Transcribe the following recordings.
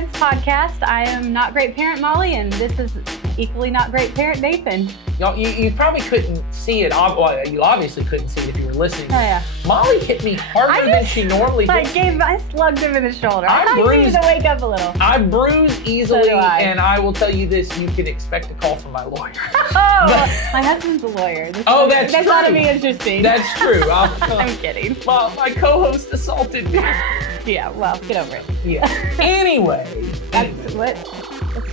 Parents podcast. I am not great parent Molly, and this is equally not great parent Nathan. You probably couldn't see it. Well, you obviously couldn't see it if you were listening. Oh, yeah. Molly hit me harder than she normally hits. I slugged him in the shoulder. I thought you needed to wake up a little. I bruise easily, So do I. and I will tell you this, you can expect a call from my lawyer. My husband's a lawyer. That's That true. ought to be interesting. That's true. I'm kidding. My co-host assaulted me. Yeah, well, get over it. Yeah. Anyway. That's what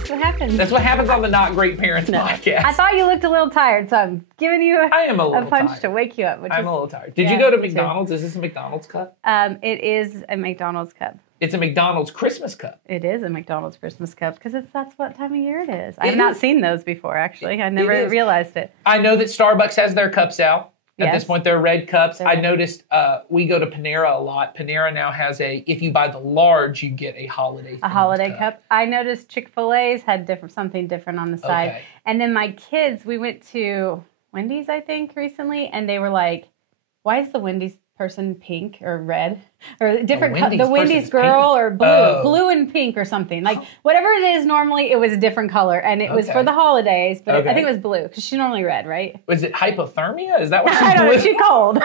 happens. That's what happens on the Not Great Parents podcast. I thought you looked a little tired, so I'm giving you I am a little punch tired. to wake you up. I'm a little tired. Did you go to McDonald's? Is this a McDonald's cup? It is a McDonald's cup. It's a McDonald's Christmas cup. It is a McDonald's Christmas cup because that's what time of year it is. I have not seen those before, actually. I never realized it. I know that Starbucks has their cups out. At Yes. this point, they're red cups. They're I red. noticed we go to Panera a lot. Panera now has if you buy the large, you get a holiday Cup. I noticed Chick-fil-A's had something different on the side. Okay. And then my kids, we went to Wendy's, I think, recently, and they were like, why is the Wendy's person pink or red? Or different the Wendy's girl pink? or blue. Oh. Blue and pink or something. Like, whatever it is normally, it was a different color. And it was for the holidays, but I think it was blue, because she's normally red, right? Was it hypothermia? Is that what she's I don't know. blue? She's cold.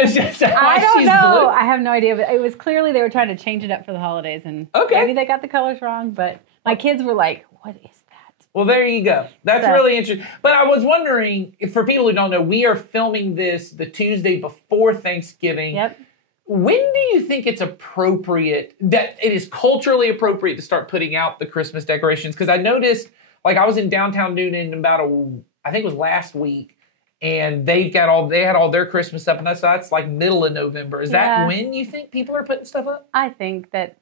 Is that why I don't she's know. blue? I have no idea, but it was clearly they were trying to change it up for the holidays, and maybe they got the colors wrong. But my kids were like, "What is that?" Well, there you go. That's really interesting. But I was wondering, for people who don't know, we are filming this the Tuesday before Thanksgiving. Yep. When do you think it's appropriate, that it is culturally appropriate to start putting out the Christmas decorations? Because I noticed, like, I was in downtown Newnan I think it was last week, and they had all their Christmas up, and that's like middle of November. Is that when you think people are putting stuff up? I think that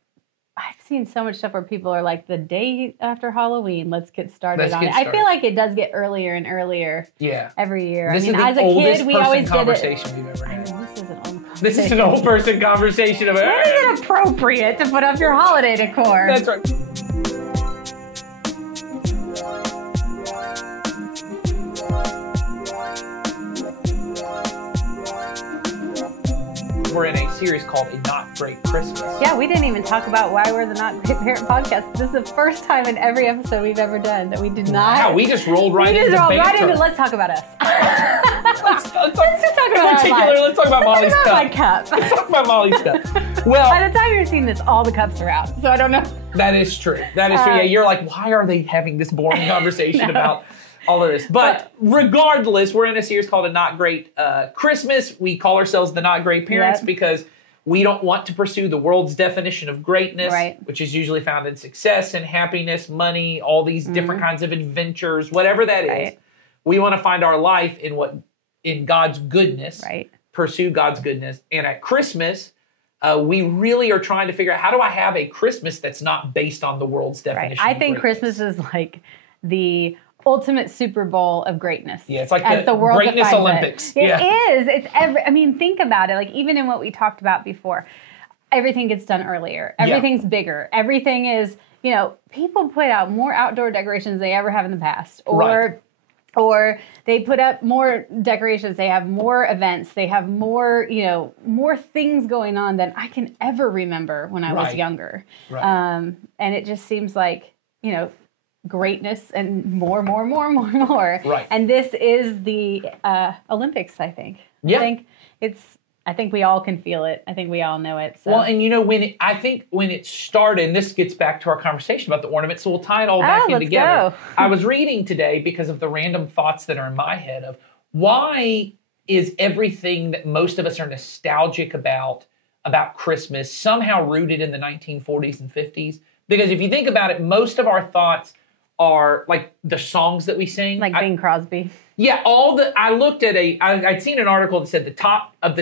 I've seen so much stuff where people are like, the day after Halloween, let's get started on it. I feel like it does get earlier and earlier every year. This is the as a oldest kid, we always did it. conversation we've ever had. This is an old conversation. This is an old person conversation about When is it appropriate to put up your holiday decor? That's right. We're in a series called A Not Great Christmas. Yeah, we didn't even talk about why we're the Not Great Parent podcast. This is the first time in every episode we've ever done that we did not. Wow, we just rolled right into banter. Let's talk about us. Let's just talk about let's talk about Molly's cup. my cup. Let's talk about Molly's cup. Well, by the time you're seeing this, all the cups are out, so I don't know. That is true. That is true. Yeah, you're like, why are they having this boring conversation about all of this? But regardless, we're in a series called A Not Great Christmas. We call ourselves the Not Great Parents because we don't want to pursue the world's definition of greatness, which is usually found in success and happiness, money, all these different kinds of adventures, whatever that is. We want to find our life in God's goodness, pursue God's goodness. And at Christmas, we really are trying to figure out, how do I have a Christmas that's not based on the world's definition I of think greatness? Christmas is like the ultimate Super Bowl of greatness. Yeah, it's like the world greatness defines Olympics. It is. It's think about it. Like, even in what we talked about before, everything gets done earlier. Everything's bigger. Everything is, people put out more outdoor decorations than they ever have in the past. Or they put up more decorations. They have more events. They have more, more things going on than I can ever remember when I was younger. And it just seems like, greatness and more. Right. And this is the Olympics, I think. Yeah. I think we all can feel it. I think we all know it. So. Well, and when it started, and this gets back to our conversation about the ornaments, so we'll tie it all back in together. Go. I was reading today, because of the random thoughts that are in my head, of why is everything that most of us are nostalgic about Christmas somehow rooted in the 1940s and 50s? Because if you think about it, most of our thoughts are like the songs that we sing. Like Bing Crosby. Yeah, I looked at I'd seen an article that said the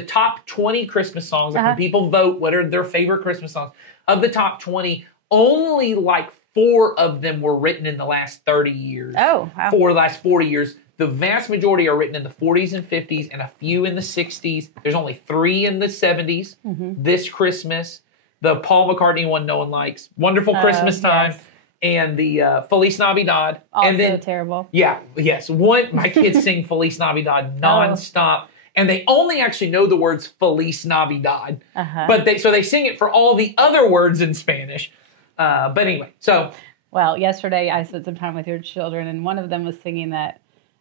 top 20 Christmas songs, like when people vote what are their favorite Christmas songs, of the top 20, only like 4 of them were written in the last 30 years. Oh, wow. For the last 40 years. The vast majority are written in the 40s and 50s, and a few in the 60s. There's only 3 in the 70s. This Christmas, the Paul McCartney one no one likes, Wonderful Christmas Time. Yes. And the Feliz Navidad. Also and then, terrible. Yeah, yes. My kids sing Feliz Navidad nonstop. And they only actually know the words Feliz Navidad. But they sing it for all the other words in Spanish. But anyway, so. Well, yesterday I spent some time with your children, and one of them was singing that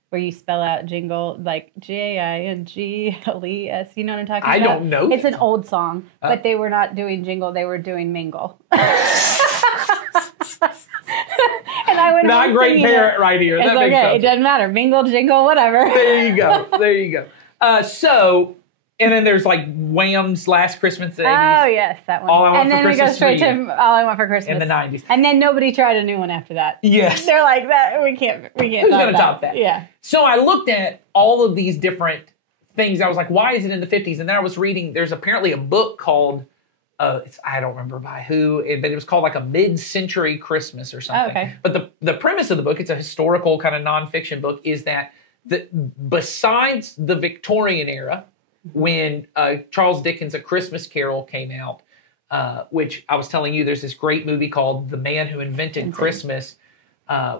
where you spell out jingle, like Jingle. You know what I'm talking about? I don't know. It's an old song, but they were not doing jingle, they were doing mingle. And I went not great parent right here. It's that makes okay. sense. It doesn't matter. Mingle, jingle, whatever. There you go. There you go. So, and then there's like Wham's Last Christmas in the 80s. Oh, yes, that one. All I Want and for then Christmas we go straight Eve. to All I Want for Christmas. In the 90s. And then nobody tried a new one after that. Yes. They're like, that. We can't Who's going to top that? Yeah. So I looked at all of these different things. I was like, why is it in the 50s? And then I was reading, there's apparently a book called, I don't remember by who, but it was called like a mid-century Christmas or something. Oh, okay. But the premise of the book, it's a historical kind of nonfiction book, is that besides the Victorian era, when Charles Dickens' A Christmas Carol came out, which I was telling you, there's this great movie called The Man Who Invented Christmas,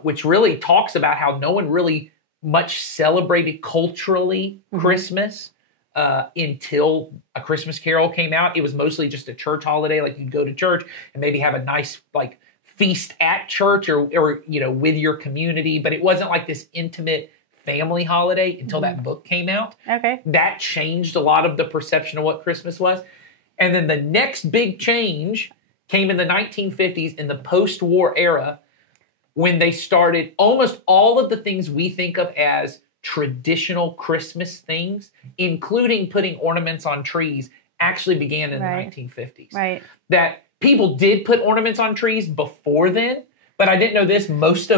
which really talks about how no one really much celebrated culturally Christmas until A Christmas Carol came out. It was mostly just a church holiday, like you'd go to church and maybe have a nice like feast at church or you know with your community, but it wasn't like this intimate family holiday until that book came out. Okay. That changed a lot of the perception of what Christmas was. And then the next big change came in the 1950s in the post-war era when they started almost all of the things we think of as traditional Christmas things, including putting ornaments on trees, actually began in the 1950s. Right. That people did put ornaments on trees before then, but I didn't know this. Most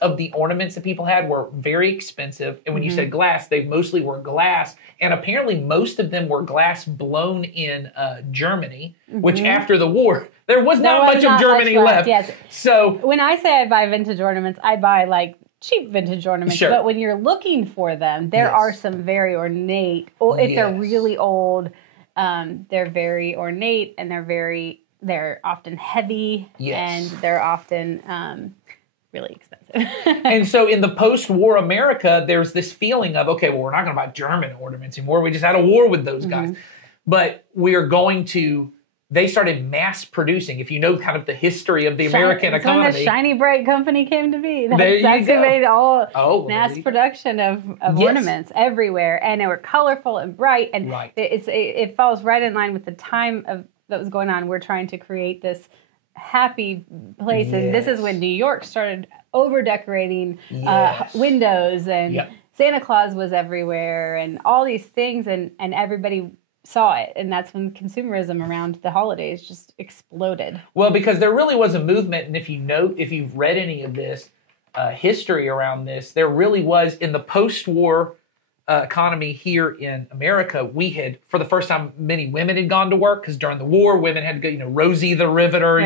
of the ornaments that people had were very expensive. And when you said glass, they mostly were glass. And apparently most of them were glass blown in Germany, which after the war, there was not much of Germany left. Yes. So when I say I buy vintage ornaments, I buy like cheap vintage ornaments. Sure. But when you're looking for them, there are some very ornate, if they're really old, they're very ornate and they're often heavy and they're often really expensive. And so in the post-war America, there's this feeling of, okay, well, we're not going to buy German ornaments anymore. We just had a war with those guys. But we are going to, they started mass producing. If you know kind of the history of the American economy. When the Shiny Bright Company came to be. That's There you go. made all mass Yes. production of ornaments everywhere. And they were colorful and bright. And it falls right in line with the time that was going on. We're trying to create this happy place, and this is when New York started over decorating windows, and Santa Claus was everywhere, and all these things, and everybody saw it, and that's when consumerism around the holidays just exploded. Well, because there really was a movement, and if you've read any of this history around this, there really was in the post-war economy here in America. We had, for the first time, many women had gone to work because during the war, women had to go, Rosie the Riveter,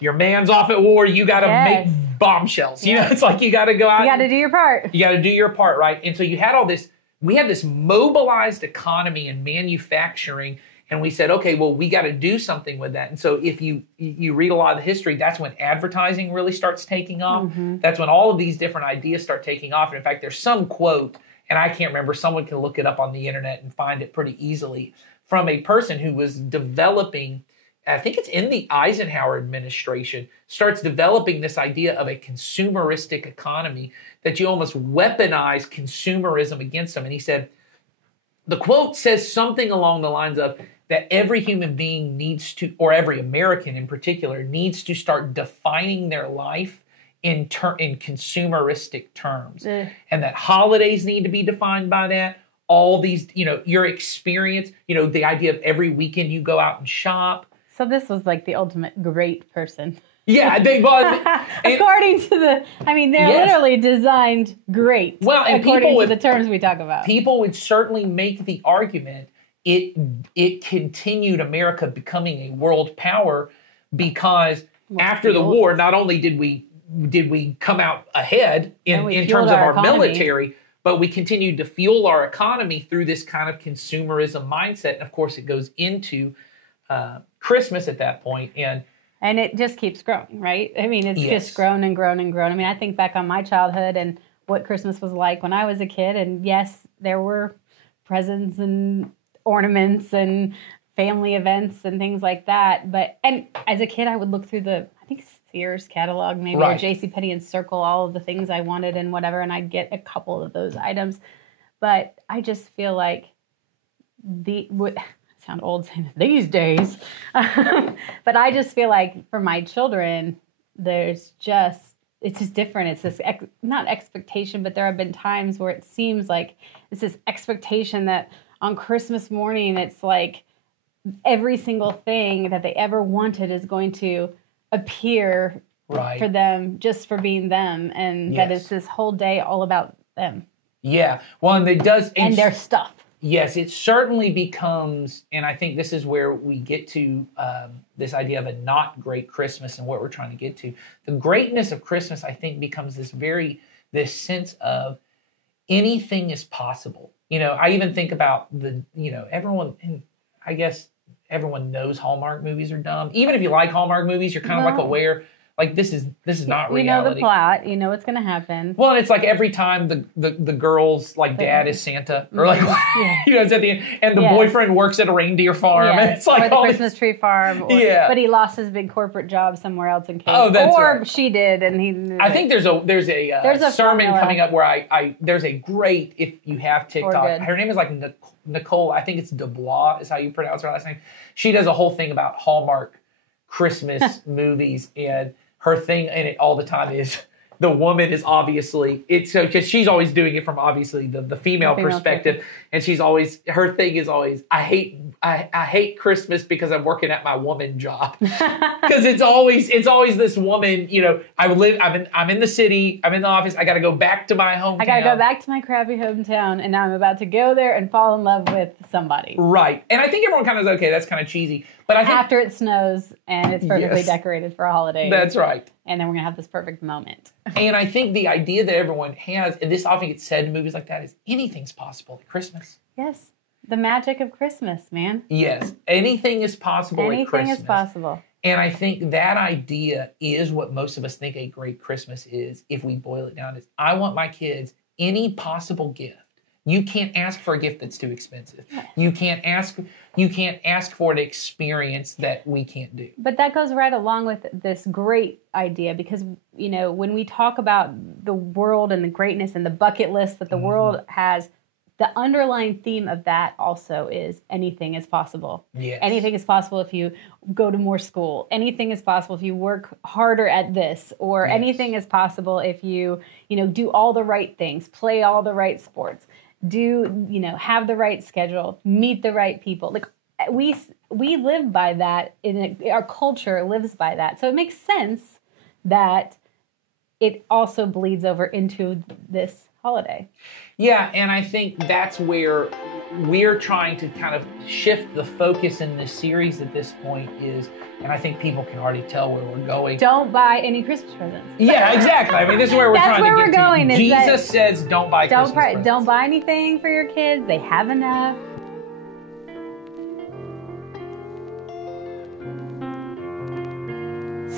your man's off at war, you got to make bombshells. You know, it's like you got to go out. You got to do your part. You got to do your part, right? And so you had all this, we had this mobilized economy and manufacturing, and we said, okay, well, we got to do something with that. And so if you read a lot of the history, that's when advertising really starts taking off. That's when all of these different ideas start taking off. And in fact, there's some quote, and I can't remember, someone can look it up on the internet and find it pretty easily, from a person who was developing, I think it's in the Eisenhower administration, starts developing this idea of a consumeristic economy, that you almost weaponize consumerism against them. And he said, the quote says something along the lines of that every human being needs to, or every American in particular, needs to start defining their life in consumeristic terms. And that holidays need to be defined by that. All these, your experience, the idea of every weekend you go out and shop. So this was like the ultimate great person. Yeah, according to they're literally designed great. Well, and according to the terms we talk about. People would certainly make the argument it continued America becoming a world power because after the war, not only did we come out ahead in terms of our military, but we continued to fuel our economy through this kind of consumerism mindset. And of course, it goes into Christmas at that point. And it just keeps growing, right? I mean, it's just grown and grown and grown. I mean, I think back on my childhood and what Christmas was like when I was a kid. And yes, there were presents and ornaments and family events and things like that. And as a kid, I would look through I think Sears catalog maybe, or JCPenney, and circle all of the things I wanted and whatever, and I'd get a couple of those items. But I just feel like sound old saying these days, but I just feel like for my children, it's just different. It's this not expectation, but there have been times where it seems like it's this expectation that on Christmas morning, it's like every single thing that they ever wanted is going to appear for them just for being them, and that it's this whole day all about them. Yeah, well, and it does, and their stuff. Yes, it certainly becomes, and I think this is where we get to this idea of a not great Christmas and what we're trying to get to. The greatness of Christmas, I think, becomes this sense of anything is possible. I even think about everyone, and I guess everyone knows Hallmark movies are dumb. Even if you like Hallmark movies, you're kind of like aware. Like, this is not reality. You know the plot. You know what's going to happen. Well, and it's like every time the girl's like dad is Santa, or like it's at the end, and the boyfriend works at a reindeer farm, and it's like or the Christmas tree farm. But he lost his big corporate job somewhere else in Cape. Oh, that's or she did, and he. I think there's a sermon coming up where there's a great, if you have TikTok. Her name is like Nicole. I think it's Dubois is how you pronounce her last name. She does a whole thing about Hallmark Christmas movies, and her thing in it all the time is the woman is obviously because she's always doing it from obviously the female perspective, and her thing is always I hate Christmas because I'm working at my woman job, because it's always this woman. I'm in the city, I'm in the office, I got to go back to my hometown. I got to go back to my crappy hometown, and now I'm about to go there and fall in love with somebody. Right, and I think everyone kind of is okay. That's kind of cheesy. But I think, after it snows and it's perfectly decorated for a holiday. That's right. And then we're going to have this perfect moment. And I think the idea that everyone has, and this often gets said in movies like that, is anything's possible at Christmas. Yes. The magic of Christmas, man. Yes. Anything is possible at Christmas. Anything is possible. And I think that idea is what most of us think a great Christmas is, if we boil it down. Is I want my kids any possible gift. You can't ask for a gift that's too expensive. You can't ask for an experience that we can't do. But that goes right along with this great idea, because when we talk about the world and the greatness and the bucket list that the world has, the underlying theme of that also is anything is possible. Yes. Anything is possible if you go to more school. Anything is possible if you work harder at this, or anything is possible if you do all the right things, play all the right sports. Have the right schedule, meet the right people. Like we live by that. Our culture lives by that. So it makes sense that it also bleeds over into this holiday. Yeah, and I think that's where we're trying to kind of shift the focus in this series at this point is, and I think people can already tell where we're going. Don't buy any Christmas presents. Yeah, exactly. I mean, this is where we're trying to get to. That's where we're going. Jesus says don't buy Christmas presents. Don't buy anything for your kids. They have enough.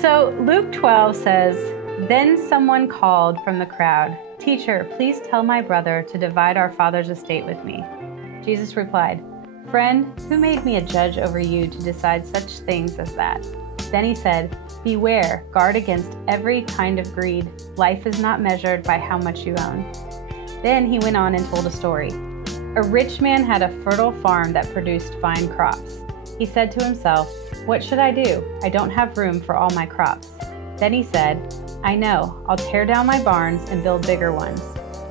So Luke 12 says, "Then someone called from the crowd, 'Teacher, please tell my brother to divide our father's estate with me.' Jesus replied, 'Friend, who made me a judge over you to decide such things as that?' Then he said, 'Beware, guard against every kind of greed. Life is not measured by how much you own.' Then he went on and told a story. A rich man had a fertile farm that produced fine crops. He said to himself, 'What should I do? I don't have room for all my crops.' Then he said, 'I know, I'll tear down my barns and build bigger ones.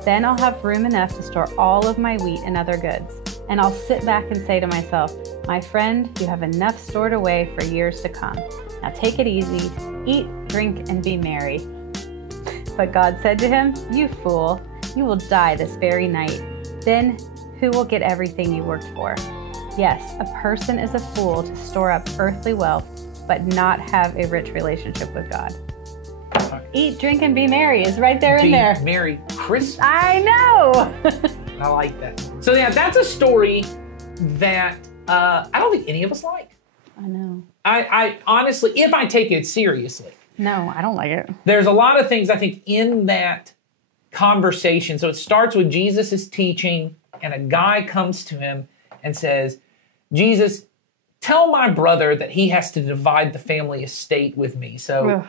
Then I'll have room enough to store all of my wheat and other goods. And I'll sit back and say to myself, my friend, you have enough stored away for years to come. Now take it easy, eat, drink, and be merry.' But God said to him, 'You fool, you will die this very night. Then who will get everything you worked for?' Yes, a person is a fool to store up earthly wealth, but not have a rich relationship with God." Eat, drink, and be merry is right there in there. Merry Christmas. I know. I like that. So yeah, that's a story that I don't think any of us like. I know. I honestly, if I take it seriously. No, I don't like it. There's a lot of things I think in that conversation. So it starts with Jesus is teaching, and a guy comes to him and says, "Jesus, tell my brother that he has to divide the family estate with me. So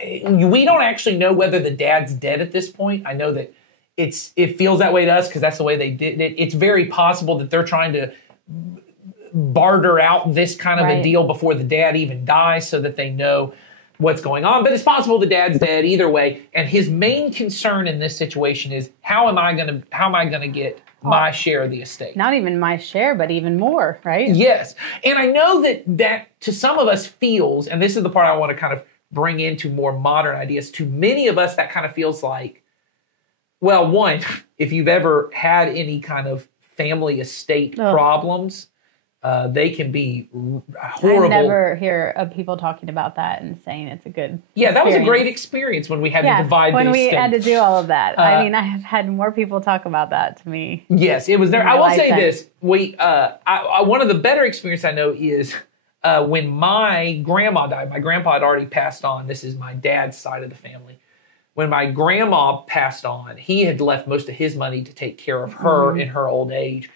we don't actually know whether the dad's dead at this point. I know that it feels that way to us because that's the way they did it. It's very possible that they're trying to barter out this kind of a deal before the dad even dies so that they know what's going on. But it's possible the dad's dead either way. And his main concern in this situation is how am I gonna get my share of the estate? Not even my share, but even more, right? Yes. And I know that to some of us feels, and this is the part I want to kind of bring into more modern ideas, to many of us that kind of feels like, well, one, if you've ever had any kind of family estate problems, they can be horrible. I never hear of people talking about that and saying it's a good experience. That was a great experience when we had to divide the estate. When we had to do all of that. I mean, I have had more people talk about that to me. Yes, it was there. I will say this. One of the better experiences I know is when my grandma died. My grandpa had already passed on. This is my dad's side of the family. When my grandma passed on, he had left most of his money to take care of her in her old age.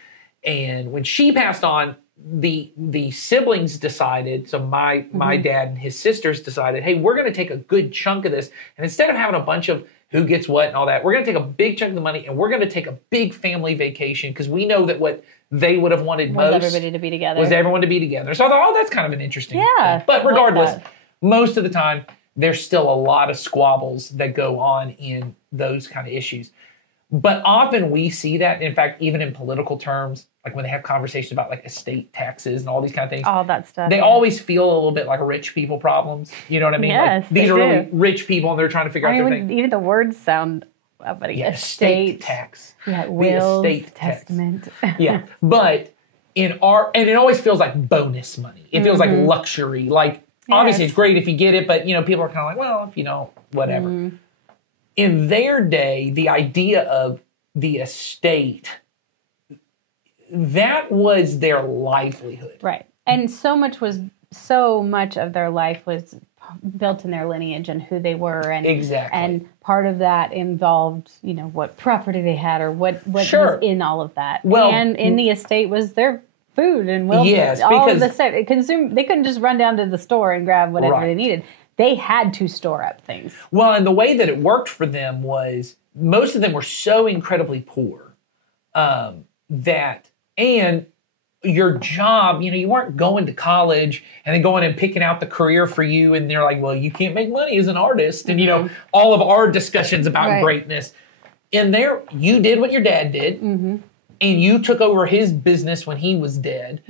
And when she passed on, the siblings decided, so my dad and his sisters decided, hey, we're going to take a good chunk of this. And instead of having a bunch of who gets what and all that, we're going to take a big chunk of the money and we're going to take a big family vacation because we know that what they would have wanted most was everybody to be together. Was everyone to be together. So I thought, that's kind of an interesting thing. But regardless, most of the time, there's still a lot of squabbles that go on in those kind of issues. But often we see that, in fact, even in political terms, like when they have conversations about like estate taxes and all these kind of things. All that stuff. They always feel a little bit like rich people problems. You know what I mean? Yes, like, these are really rich people and they're trying to figure out their thing. Even the words sound estate tax. Yeah, wills, estate testament. Yeah, but and it always feels like bonus money. It feels like luxury. Like, obviously it's great if you get it, but people are kind of like, well, if you don't, whatever. In their day, the idea of the estate, that was their livelihood. Right. And so much of their life was built in their lineage and who they were. And, exactly. And part of that involved, what property they had or what was in all of that. Well, and in the estate was their food and all of the stuff. They couldn't just run down to the store and grab whatever they needed. They had to store up things. Well, and the way that it worked for them was most of them were so incredibly poor and your job, you weren't going to college and then going and picking out the career for you. And they're like, well, you can't make money as an artist. And, all of our discussions about greatness. In there, you did what your dad did. And you took over his business when he was dead.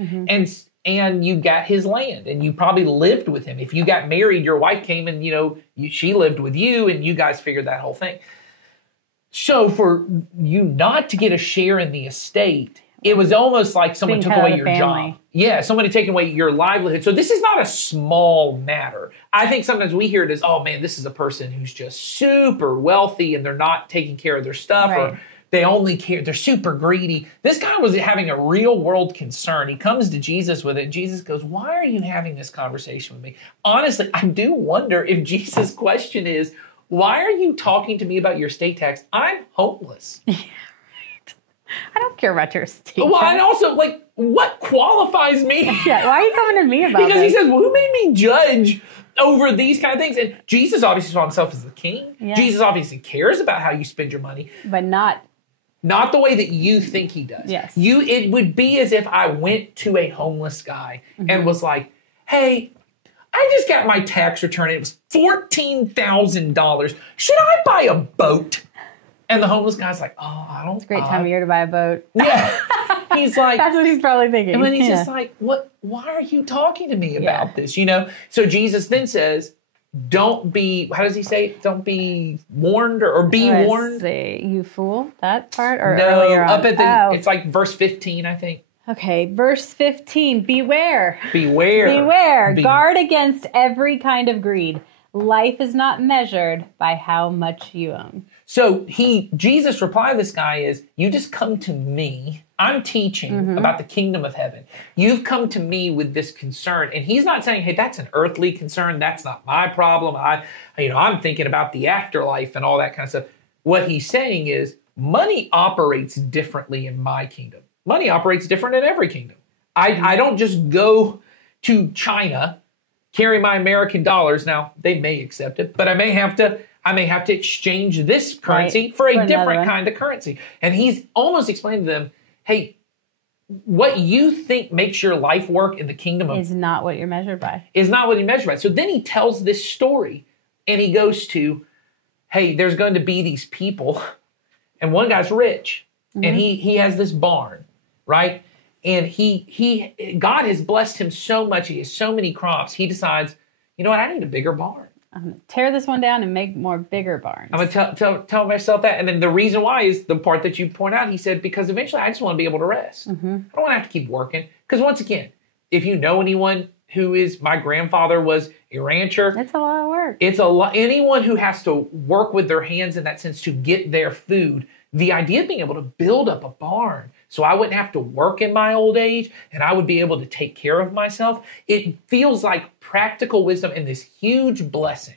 And you got his land and you probably lived with him. If you got married, your wife came and, she lived with you and you guys figured that whole thing. So for you not to get a share in the estate, it was almost like someone took away your job. Yeah, somebody taking away your livelihood. So this is not a small matter. I think sometimes we hear it as, oh man, this is a person who's just super wealthy and they're not taking care of their stuff or they only care, they're super greedy. This guy was having a real world concern. He comes to Jesus with it. Jesus goes, why are you having this conversation with me? Honestly, I do wonder if Jesus' question is, why are you talking to me about your estate tax? I'm homeless. Yeah, right. I don't care about your estate tax. Well, tax. and also, what qualifies me? Yeah, why are you coming to me about Because this? he says, well, who made me judge over these kind of things? And Jesus obviously saw himself as the king. Yeah. Jesus obviously cares about how you spend your money. But not the way that you think he does. Yes. It would be as if I went to a homeless guy and was like, hey, I just got my tax return. It was $14,000. Should I buy a boat? And the homeless guy's like, oh, I don't. It's a great time of year to buy a boat. Yeah. He's like. That's what he's probably thinking. And then he's just like, what? Why are you talking to me about this? So Jesus then says, don't be, how does he say it? Don't be warned or be warned. Say, you fool, that part? Or no, earlier on? Up at it's like verse 15, I think. Okay, verse 15, beware. Beware. Guard against every kind of greed. Life is not measured by how much you own. So Jesus' reply to this guy is, you just come to me. I'm teaching about the kingdom of heaven. You've come to me with this concern. And he's not saying, hey, that's an earthly concern. That's not my problem. I'm thinking about the afterlife and all that kind of stuff. What he's saying is money operates differently in my kingdom. Money operates different in every kingdom. I don't just go to China, carry my American dollars. Now, they may accept it, but I may have to exchange this currency for a different kind of currency. And he's almost explaining to them, hey, what you think makes your life work in the kingdom of is not what you're measured by. Is not what you measure by. So then he tells this story and he goes to, hey, there's going to be these people and one guy's rich and he has this barn, right? And God has blessed him so much. He has so many crops. He decides, you know what? I need a bigger barn. I'm going to tear this one down and make more bigger barns. I'm going to tell myself that. And then the reason why is the part that you point out. He said, because eventually I just want to be able to rest. I don't want to have to keep working. Because once again, if you know anyone who is, my grandfather was a rancher. It's a lot of work. It's a lot. Anyone who has to work with their hands in that sense to get their food, the idea of being able to build up a barn so I wouldn't have to work in my old age and I would be able to take care of myself, it feels like practical wisdom and this huge blessing.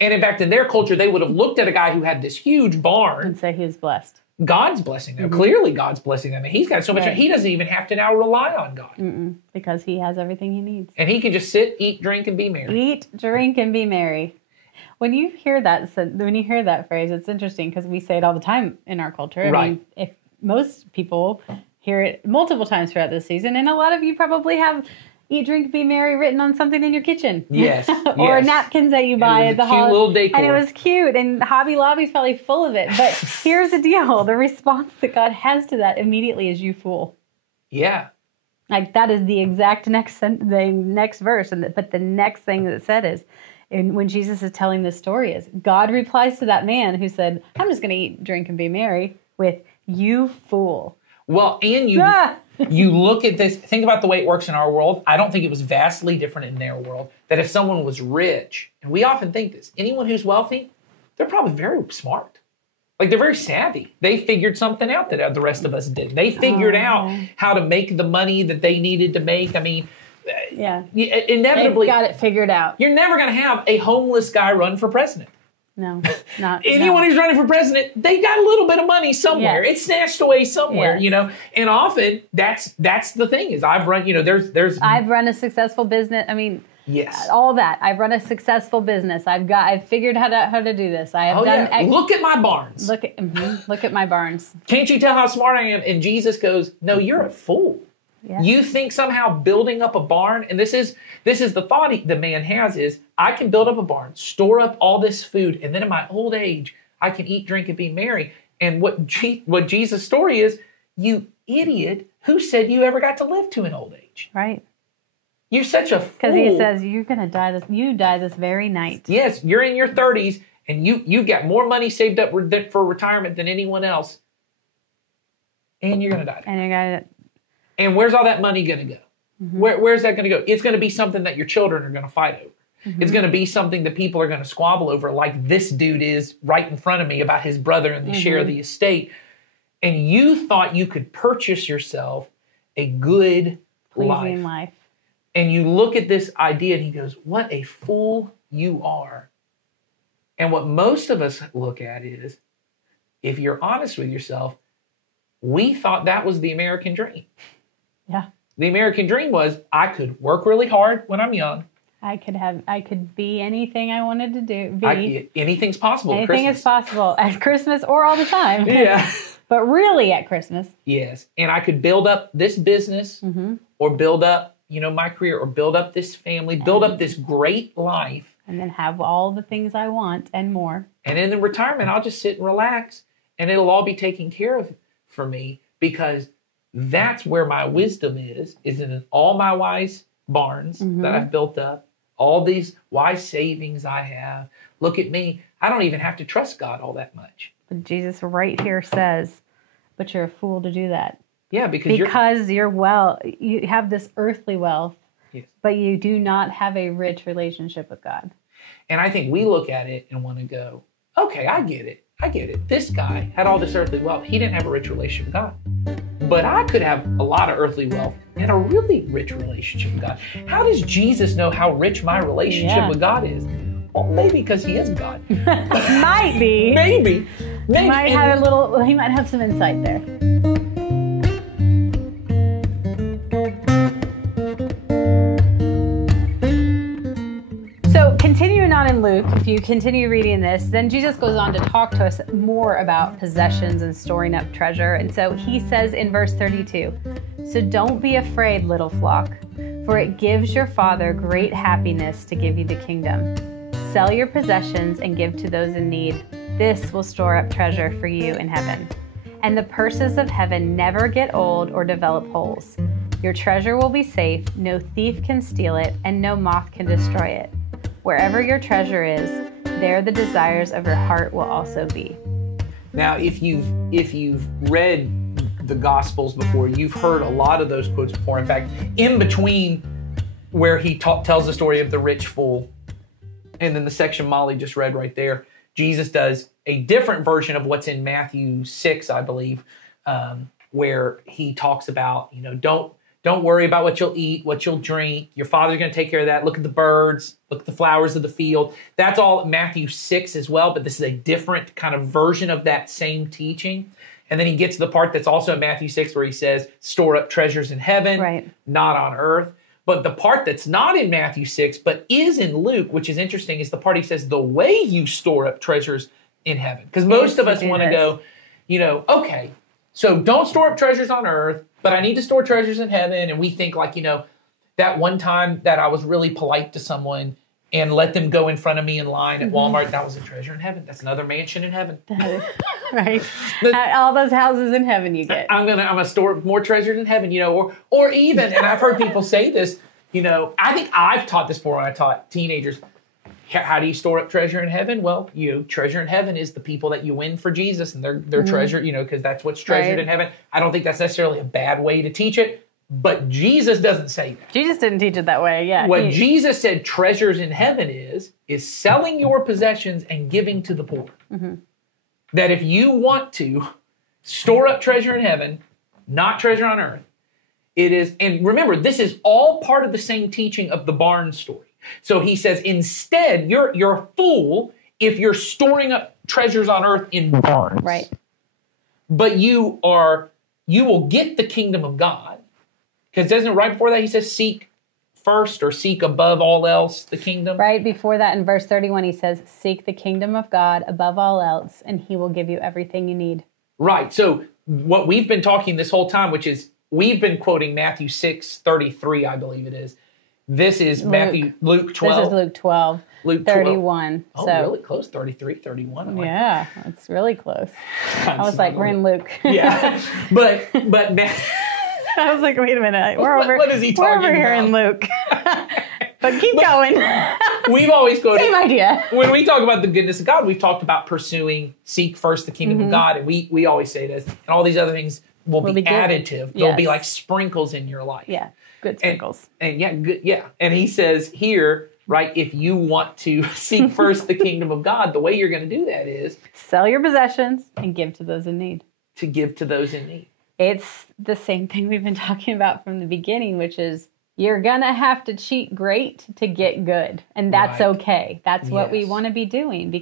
And in fact, in their culture, they would have looked at a guy who had this huge barn and say he was blessed. God's blessing them. Clearly, God's blessing them. And he's got so much. He doesn't even have to now rely on God. Because he has everything he needs. And he can just sit, eat, drink, and be merry. Eat, drink, and be merry. When you hear that phrase, it's interesting because we say it all the time in our culture. I mean, if most people hear it multiple times throughout this season, and a lot of you probably have eat, drink, be merry written on something in your kitchen. Yes. Or napkins that you buy at the holiday. Little decor. And it was cute. And Hobby Lobby's probably full of it. But here's the deal. The response that God has to that immediately is, you fool. Yeah. Like, that is the exact next verse. But the next thing that it said is, and when Jesus is telling this story is, God replies to that man who said, I'm just going to eat, drink, and be merry with, you fool. Well, and you look at this, think about the way it works in our world. I don't think it was vastly different in their world, that if someone was rich, and we often think this, anyone who's wealthy, they're probably very smart. Like, they're very savvy. They figured something out that the rest of us did. They figured out how to make the money that they needed to make. I mean, inevitably, they've got it figured out. You're never going to have a homeless guy run for president. No, not anyone who's running for president. They got a little bit of money somewhere. Yes. It's snatched away somewhere, you know. And often that's the thing is I've run. You know, there's I've run a successful business. I mean, yes, all that. I've run a successful business. I've figured how to do this. I have done. Look at my barns. Look at my barns. Can't you tell how smart I am? And Jesus goes, no, you're a fool. Yeah. You think somehow building up a barn, and this is the thought the man has is, I can build up a barn, store up all this food, and then in my old age, I can eat, drink, and be merry. And what Jesus' story is, you idiot, who said you ever got to live to an old age? Right. You're such a fool. Because he says, you're going to die you die this very night. Yes, you're in your 30s, and you've got more money saved up for retirement than anyone else, and you're going to die. And you're going to... And where's all that money going to go? Where's that going to go? It's going to be something that your children are going to fight over. It's going to be something that people are going to squabble over, like this dude is right in front of me about his brother and the share of the estate. And you thought you could purchase yourself a good life. And you look at this idea and he goes, what a fool you are. And what most of us look at is, if you're honest with yourself, we thought that was the American dream. Yeah. The American dream was, I could work really hard when I'm young. I could be anything I wanted to do. Anything's possible at Christmas. Anything is possible at Christmas or all the time. Yeah. But really at Christmas. Yes. And I could build up this business or build up, my career or build up this family, build up this great life. And then have all the things I want and more. And in the retirement, I'll just sit and relax and it'll all be taken care of for me, because that's where my wisdom is in all my wise barns that I've built up, all these wise savings I have. Look at me. I don't even have to trust God all that much. But Jesus right here says, but you're a fool to do that. Yeah, because you have this earthly wealth, yes, but you do not have a rich relationship with God. And I think we look at it and want to go, okay, I get it. This guy had all this earthly wealth. He didn't have a rich relationship with God. But I could have a lot of earthly wealth and a really rich relationship with God. How does Jesus know how rich my relationship with God is? Well, maybe because he is God. Might be. Maybe. He might have some insight there. you continue reading this, then Jesus goes on to talk to us more about possessions and storing up treasure. And so he says in verse 32, "So don't be afraid, little flock, for it gives your Father great happiness to give you the kingdom. Sell your possessions and give to those in need. This will store up treasure for you in heaven. And the purses of heaven never get old or develop holes. Your treasure will be safe, no thief can steal it, and no moth can destroy it. Wherever your treasure is, there the desires of your heart will also be." Now, if you've read the Gospels before, you've heard a lot of those quotes before. In fact, in between where he tells the story of the rich fool and then the section Molly just read right there, Jesus does a different version of what's in Matthew 6, I believe, where he talks about, don't worry about what you'll eat, what you'll drink. Your Father's going to take care of that. Look at the birds. Look at the flowers of the field. That's all Matthew 6 as well, but this is a different kind of version of that same teaching. And then he gets to the part that's also in Matthew 6 where he says, store up treasures in heaven, right, not on earth. But the part that's not in Matthew 6, but is in Luke, which is interesting, is the part he says, the way you store up treasures in heaven. Because most of us want to go, okay, so don't store up treasures on earth, but I need to store treasures in heaven. And we think like, that one time that I was really polite to someone and let them go in front of me in line at Walmart, that was a treasure in heaven. That's another mansion in heaven. Right. All those houses in heaven you get. I'm gonna store more treasures in heaven, or even, and I've heard people say this, I think I've taught this before when I taught teenagers. How do you store up treasure in heaven? Well, treasure in heaven is the people that you win for Jesus and their treasure, because that's what's treasured in heaven. I don't think that's necessarily a bad way to teach it, but Jesus doesn't say that. Jesus didn't teach it that way, yeah. What Jesus said treasures in heaven is selling your possessions and giving to the poor. Mm-hmm. That if you want to store up treasure in heaven, not treasure on earth, it is, and remember, this is all part of the same teaching of the barn story. So he says, instead, you're a fool if you're storing up treasures on earth in barns. Right. But you will get the kingdom of God. Because doesn't it right before that he says, seek first or seek above all else the kingdom? Right before that in verse 31 he says, seek the kingdom of God above all else, and he will give you everything you need. Right. So what we've been talking this whole time, which is, we've been quoting Matthew 6:33, I believe it is. This is Luke 12. This is Luke 12. Luke 31. Oh, really close. 33, 31. Yeah, it's really close. I was like, we're in Luke. Yeah. But I was like, wait a minute. What is he talking about? We're over here in Luke. But keep going. We've always quoted. Same idea. When we talk about the goodness of God, we've talked about seek first the kingdom of God. And we always say this. And all these other things will be additive. They'll be like sprinkles in your life. Yeah. Good sprinkles. And good. Yeah. And he says here, right, if you want to seek first the kingdom of God, the way you're going to do that is sell your possessions and give to those in need. To give to those in need. It's the same thing we've been talking about from the beginning, which is you're going to have to cheat great to get good. And that's okay. That's what we want to be doing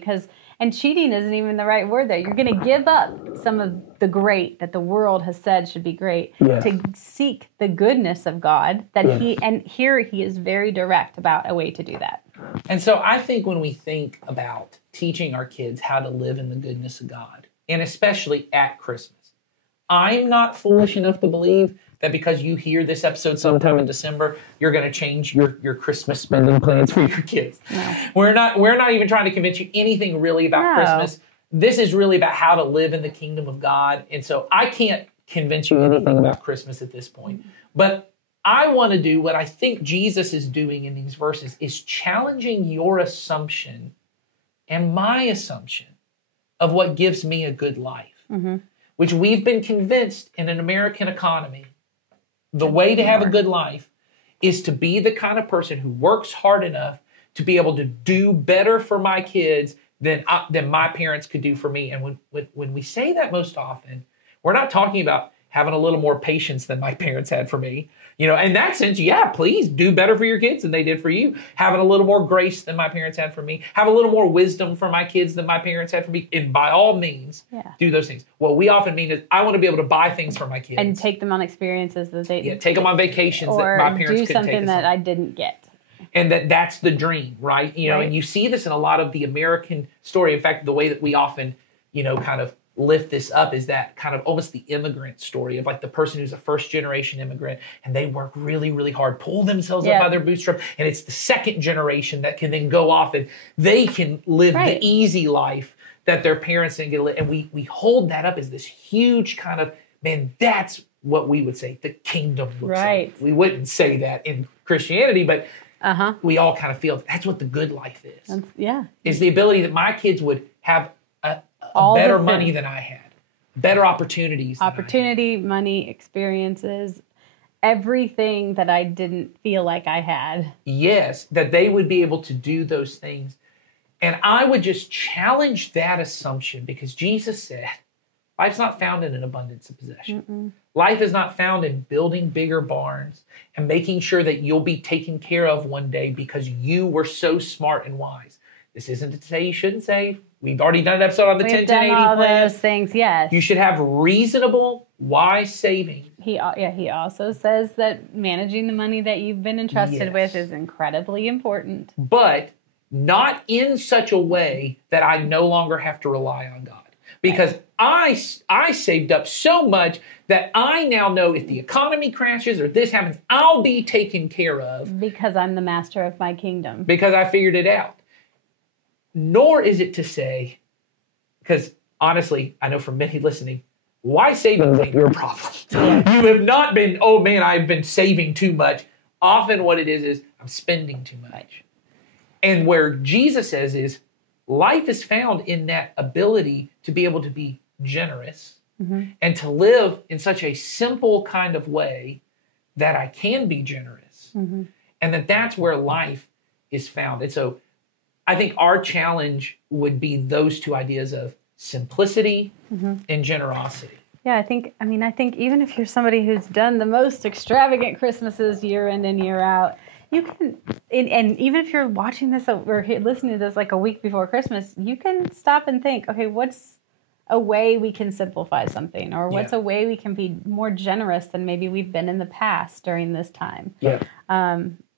and cheating isn't even the right word there. You're going to give up some of the great that the world has said should be great to seek the goodness of God. And here he is very direct about a way to do that. And so I think when we think about teaching our kids how to live in the goodness of God, and especially at Christmas, I'm not foolish enough to believe that because you hear this episode sometime in December, you're going to change your Christmas spending plans for your kids. No. We're not even trying to convince you anything really about Christmas. This is really about how to live in the kingdom of God. And so I can't convince you anything about Christmas at this point. But I want to do what I think Jesus is doing in these verses, is challenging your assumption and my assumption of what gives me a good life, which we've been convinced in an American economy, the way to have a good life is to be the kind of person who works hard enough to be able to do better for my kids than my parents could do for me. And when we say that most often, we're not talking about having a little more patience than my parents had for me. In that sense, please do better for your kids than they did for you. Having a little more grace than my parents had for me. Have a little more wisdom for my kids than my parents had for me. And by all means, do those things. What we often mean is I want to be able to buy things for my kids. And take them on experiences that they... take them on vacations that my parents couldn't take us do something that on. I didn't get. And that's the dream, right? You know, and you see this in a lot of the American story. In fact, the way that we often, you know, kind of lift this up is that kind of almost the immigrant story of like the person who's a first generation immigrant and they work really, really hard, pull themselves up by their bootstrap. And it's the second generation that can then go off and they can live the easy life that their parents didn't get to live. And we hold that up as this huge kind of, man, that's what we would say the kingdom looks like. We wouldn't say that in Christianity, but we all kind of feel that's what the good life is. Is the ability that my kids would have better money than I had, better opportunities. Opportunity, money, experiences, everything that I didn't feel like I had. Yes, that they would be able to do those things. And I would just challenge that assumption because Jesus said, life's not found in an abundance of possession. Life is not found in building bigger barns and making sure that you'll be taken care of one day because you were so smart and wise. This isn't to say you shouldn't save. We've already done an episode on the 10-10-80 all plan. Those things, yes. You should have reasonable, wise savings. He also says that managing the money that you've been entrusted with is incredibly important. But not in such a way that I no longer have to rely on God. Because I saved up so much that I now know if the economy crashes or this happens, I'll be taken care of. Because I'm the master of my kingdom. Because I figured it out. Nor is it to say, because honestly, I know from many listening, why saving ain't your problem. You have not been, oh man, I've been saving too much. Often what it is I'm spending too much. And where Jesus says is, life is found in that ability to be able to be generous and to live in such a simple kind of way that I can be generous. And that's where life is found. And so I think our challenge would be those two ideas of simplicity and generosity. Yeah, I think even if you're somebody who's done the most extravagant Christmases year in and year out, you can, and even if you're watching this or listening to this like a week before Christmas, you can stop and think, okay, what's a way we can simplify something? Or what's a way we can be more generous than maybe we've been in the past during this time?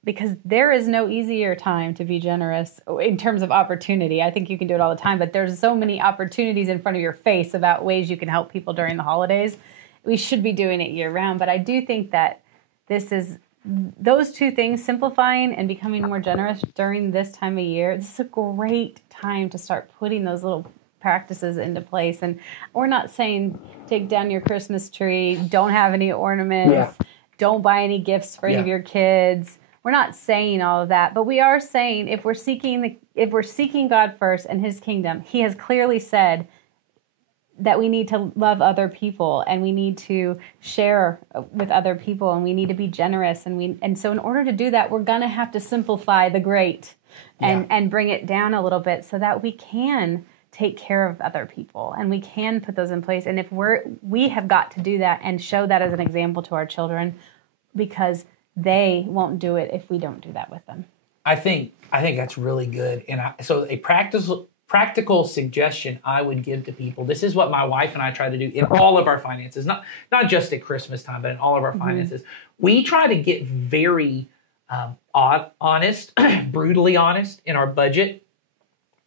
Because there is no easier time to be generous in terms of opportunity. I think you can do it all the time, but there's so many opportunities in front of your face about ways you can help people during the holidays. We should be doing it year round, but I do think that those two things, simplifying and becoming more generous during this time of year, this is a great time to start putting those little practices into place. And we're not saying take down your Christmas tree, don't have any ornaments, don't buy any gifts for any of your kids. We're not saying all of that, but we are saying if we're seeking God first and His kingdom, He has clearly said that we need to love other people and we need to share with other people and we need to be generous and so in order to do that, we're gonna have to simplify the great and bring it down a little bit so that we can take care of other people and we can put those in place. And if we have got to do that and show that as an example to our children because they won't do it if we don't do that with them. I think that's really good. And so a practical suggestion I would give to people, this is what my wife and I try to do in all of our finances, not just at Christmas time, but in all of our finances. We try to get very honest, brutally honest in our budget.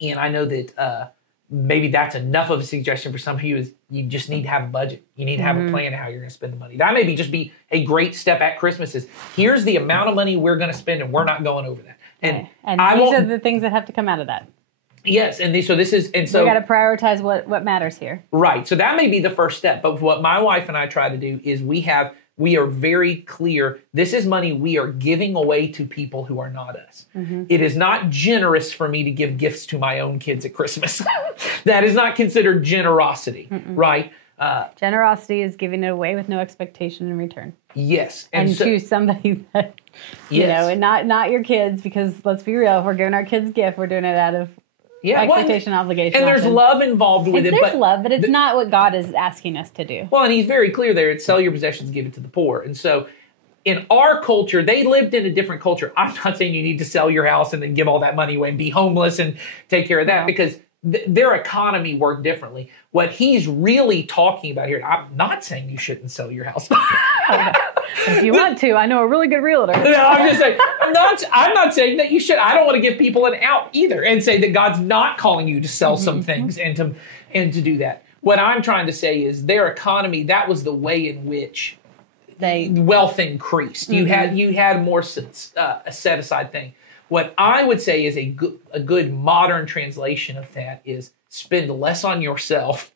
And I know that maybe that's enough of a suggestion for some of you is you just need to have a budget. You need to have a plan of how you're going to spend the money. That may just be a great step at Christmas is here's the amount of money we're going to spend and we're not going over that. And these are the things that have to come out of that. Yes, so we got to prioritize what matters here. Right. So that may be the first step. But what my wife and I try to do is we are very clear. This is money we are giving away to people who are not us. It is not generous for me to give gifts to my own kids at Christmas. That is not considered generosity, right? Generosity is giving it away with no expectation in return. Yes. And to somebody that, you know, and not your kids, because let's be real, if we're giving our kids gifts, we're doing it out of expectation, obligation. And there's love involved with it. There's love, but it's not what God is asking us to do. Well, and He's very clear there. It's sell your possessions, give it to the poor. And so in our culture, they lived in a different culture. I'm not saying you need to sell your house and then give all that money away and be homeless and take care of that because their economy worked differently. What he's really talking about here, I'm not saying you shouldn't sell your house. If you want to, I know a really good realtor. No, I'm just saying, I'm not saying that you should. I don't want to give people an out either and say that God's not calling you to sell some things and to do that. What I'm trying to say is their economy, that was the way in which wealth increased. You had more a set aside thing. What I would say is a good modern translation of that is spend less on yourself,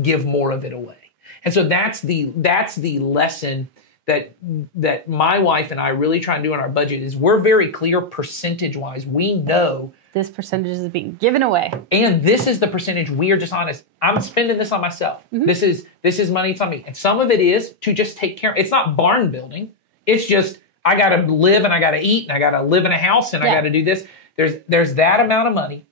give more of it away. And so that's the lesson that my wife and I really try and do in our budget is we're very clear percentage-wise. We know this percentage is being given away. And this is the percentage we are just honest. I'm spending this on myself. This is money, it's on me. And some of it is to just take care. It's not barn building. It's just I got to live and I got to eat and I got to live in a house and I got to do this. There's that amount of money,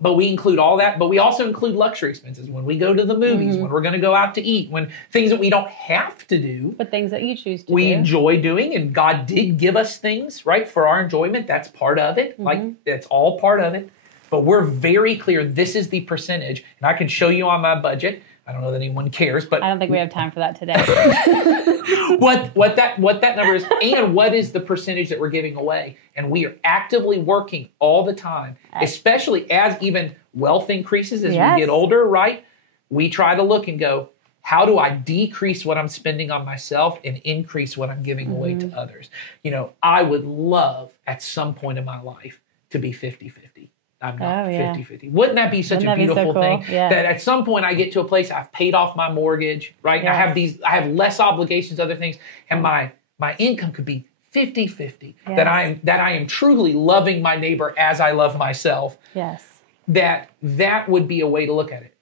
but we include all that. But we also include luxury expenses when we go to the movies, when we're going to go out to eat, when things that we don't have to do. But things that you choose to do. We enjoy doing, and God did give us things, right, for our enjoyment. That's part of it. Like, that's all part of it. But we're very clear this is the percentage. And I can show you on my budget. I don't know that anyone cares, but I don't think we have time for that today. what that number is and what is the percentage that we're giving away. And we are actively working all the time, especially as even wealth increases as we get older, right? We try to look and go, how do I decrease what I'm spending on myself and increase what I'm giving away to others? You know, I would love at some point in my life to be 50-50. I'm not 50-50. Wouldn't that be such a beautiful thing? Yeah. That at some point I get to a place I've paid off my mortgage, right? Yes. I have less obligations, other things, and my income could be 50-50. Yes. That I am truly loving my neighbor as I love myself. Yes. That would be a way to look at it.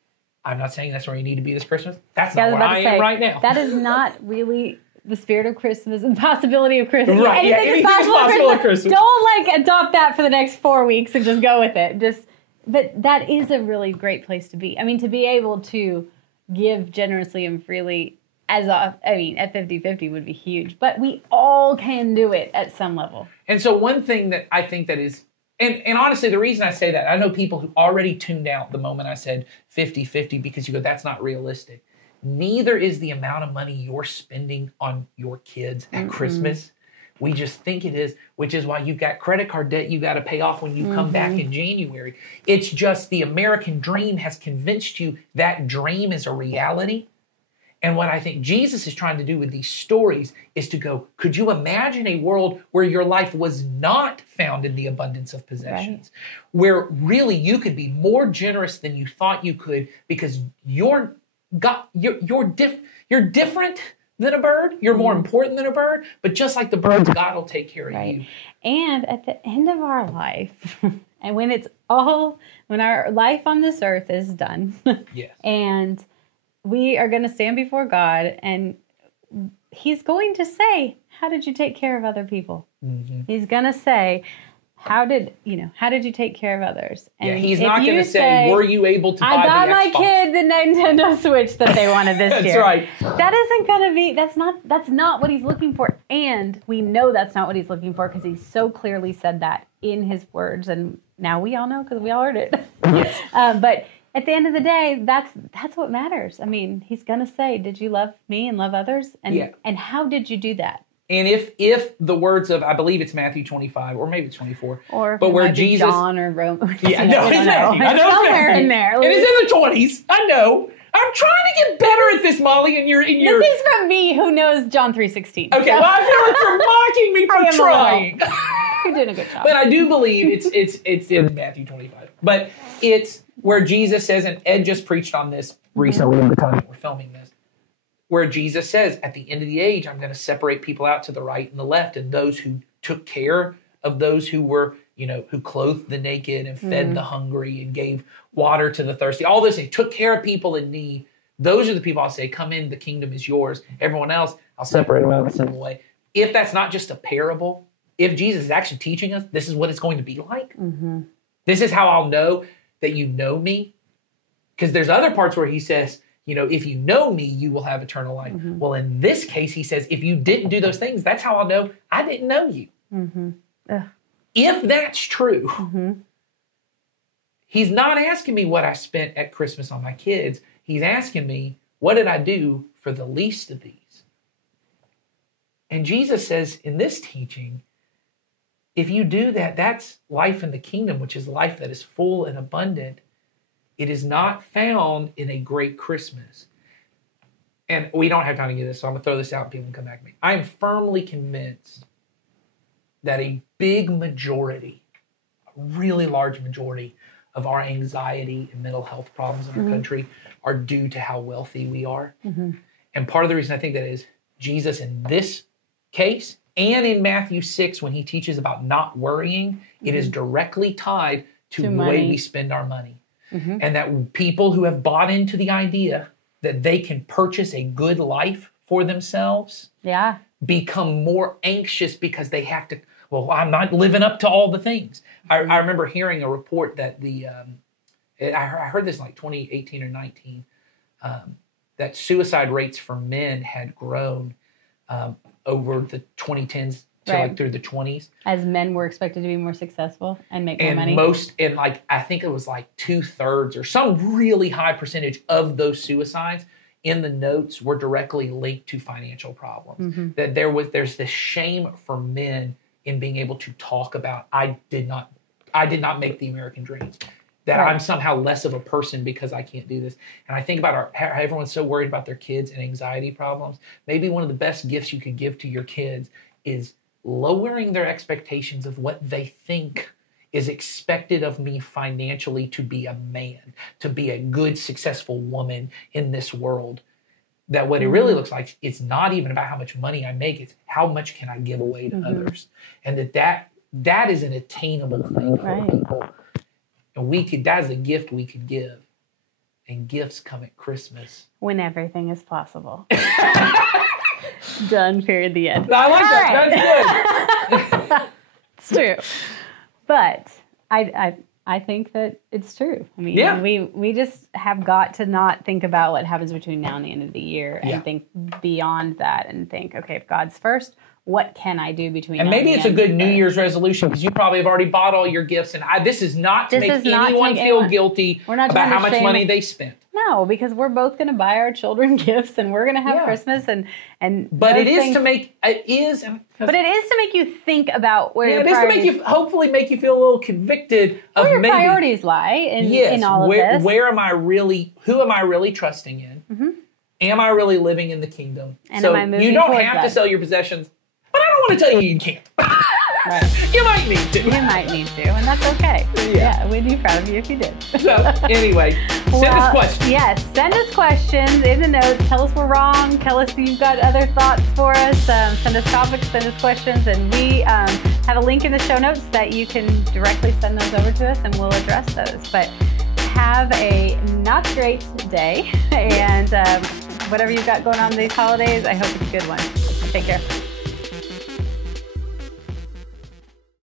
I'm not saying that's where you need to be this Christmas. That's not where I am right now. That is not really the spirit of Christmas and the possibility of Christmas. Right. Anything is possible at Christmas. Don't adopt that for the next 4 weeks and just go with it. But that is a really great place to be. I mean, to be able to give generously and freely at 50-50 would be huge. But we all can do it at some level. And so one thing that I think that is, and honestly, the reason I say that, I know people who already tuned out the moment I said 50-50 because you go, that's not realistic. Neither is the amount of money you're spending on your kids at Christmas. We just think it is, which is why you've got credit card debt you got to pay off when you come back in January. It's just the American dream has convinced you that dream is a reality. And what I think Jesus is trying to do with these stories is to go, could you imagine a world where your life was not found in the abundance of possessions? Right. Where really you could be more generous than you thought you could because you're different than a bird. You're more important than a bird. But just like the birds, God will take care of you. And at the end of our life, and when our life on this earth is done, and we are going to stand before God, and He's going to say, "How did you take care of other people?" He's going to say, How did you take care of others? And He's not going to say, were you able to buy the Xbox? I got my kid the Nintendo Switch that they wanted this That's year. right. That isn't going to be, that's not what He's looking for. And we know that's not what He's looking for because He so clearly said that in His words. And now we all know because we all heard it. Yes. But at the end of the day, that's what matters. I mean, He's going to say, did you love me and love others? And how did you do that? And if the words of, I believe it's Matthew 25, or maybe it's 24, but where Jesus, John or Rome, no, it's Matthew. I know it's somewhere in there. And it's in the 20s. I know. I'm trying to get better at this, Molly. And you're. This is from me, who knows John 3:16. Okay, well, I feel like you're mocking me for trying. You're doing a good job. But I do believe it's in Matthew 25. But it's where Jesus says, and Ed just preached on this recently in the time that we're filming this, where Jesus says, at the end of the age, I'm going to separate people out to the right and the left, and those who took care of those who were, who clothed the naked and fed the hungry and gave water to the thirsty, all this, and took care of people in need. Those are the people I'll say, come in, the kingdom is yours. Everyone else, I'll separate them out and send them away. If that's not just a parable, if Jesus is actually teaching us, this is what it's going to be like. This is how I'll know that you know me. Because there's other parts where He says, if you know me, you will have eternal life. Well, in this case, He says, if you didn't do those things, that's how I'll know I didn't know you. If that's true, He's not asking me what I spent at Christmas on my kids. He's asking me, what did I do for the least of these? And Jesus says in this teaching, if you do that, that's life in the kingdom, which is life that is full and abundant. It is not found in a great Christmas. And we don't have time to get this, so I'm going to throw this out and people can come back to me. I am firmly convinced that a big majority, a really large majority of our anxiety and mental health problems in our country are due to how wealthy we are. And part of the reason I think that is Jesus in this case and in Matthew 6 when he teaches about not worrying, it is directly tied to the way we spend our money. And that people who have bought into the idea that they can purchase a good life for themselves become more anxious because they have to, well, I'm not living up to all the things. I remember hearing a report that I heard this in like 2018 or 19, that suicide rates for men had grown over the 2010s to like through the 20s. As men were expected to be more successful and make more money. And like, I think it was like 2/3 or some really high percentage of those suicides in the notes were directly linked to financial problems. That there's this shame for men in being able to talk about, I did not make the American dream. That I'm somehow less of a person because I can't do this. And I think about how everyone's so worried about their kids and anxiety problems. Maybe one of the best gifts you could give to your kids is lowering their expectations of what they think is expected of me financially to be a man, to be a good, successful woman in this world. That what it really looks like, it's not even about how much money I make, it's how much can I give away to others. And that is an attainable thing for people. And that is a gift we could give. And gifts come at Christmas. When everything is possible. Done, period, the end. I like that. That's good. It's true. But I think that it's true. I mean, we just have got to not think about what happens between now and the end of the year and think beyond that and think, okay, if God's first, what can I do between now and maybe it's a good New Year's resolution because you probably have already bought all your gifts. And this is not to make anyone feel guilty about how much money they spent. No, because we're both going to buy our children gifts and we're going to have Christmas But it is to make you think about where your priorities. Hopefully make you feel a little convicted of where your priorities lie in all of this. Who am I really trusting in? Am I really living in the kingdom? And so am I moving you don't towards have that? to sell your possessions, but I don't want to tell you can't. You might need to. You might need to, and that's okay. Yeah, we'd be proud of you if you did. So anyway, send us questions. Yes, send us questions in the notes. Tell us we're wrong. Tell us you've got other thoughts for us. Send us topics, send us questions, and we have a link in the show notes that you can directly send those over to us, and we'll address those. But have a not great day, and whatever you've got going on these holidays, I hope it's a good one. Take care.